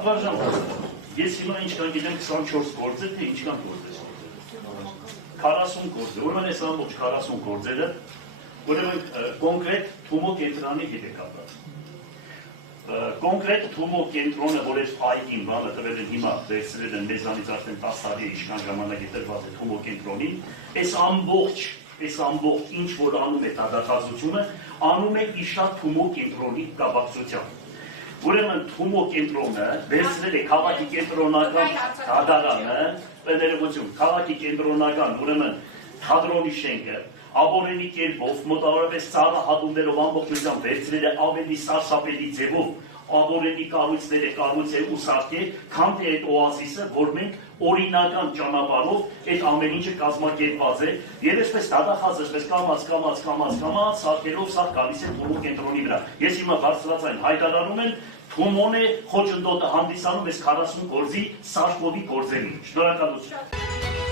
Պատվարժան ես հիմա ինչքան գիտեմ 24 գործ է, թե ինչքան գործ է։ 40 գործ է, ուրեմն այս ամբողջ 40 գործերը, ուրեմն կոնկրետ Թումո կենտրոնի հետ է կապված։ Կոնկրետ Թումո կենտրոնը, որ այս այգին բանը տվել են հիմա վերցրել են մեզանից արդեն 10 տարի ինչքան ժամանակ է տրված է Թումո կենտրոնին, այս ամբողջ ինչ որ անում է դատախազությունը, անում է իշա Թումո կենտրոնի կապակցությամբ։ Ուրեմն Թումո կենտրոնը վերցրել է քաղաքի կենտրոնական դատարանը, քաղաքի կենտրոնական, ուրեմն թատրոնի շենքը, աբորենի կերպով, մոտավորապես ծառահատումներով ամբողջությամբ վերցրել է ավելի սարսափելի ձևով աբորենի կառույցները կառույցել ու սարքել, քան թե այդ օազիսը, որ մենք օրինական ճանապարհով այդ ամեն ինչը կազմակերպված է, եւ այսպես դատախազ, այսպես կամած սարքելով սարք գալիս է Թումո կենտրոնի վրա։ Ես հիմա բարձրացան հայտարարում եմ Թումոն է խոչընդոտը հանդիսանում այս 40 գործի սարքովի գործերին։ Շնորհակալություն։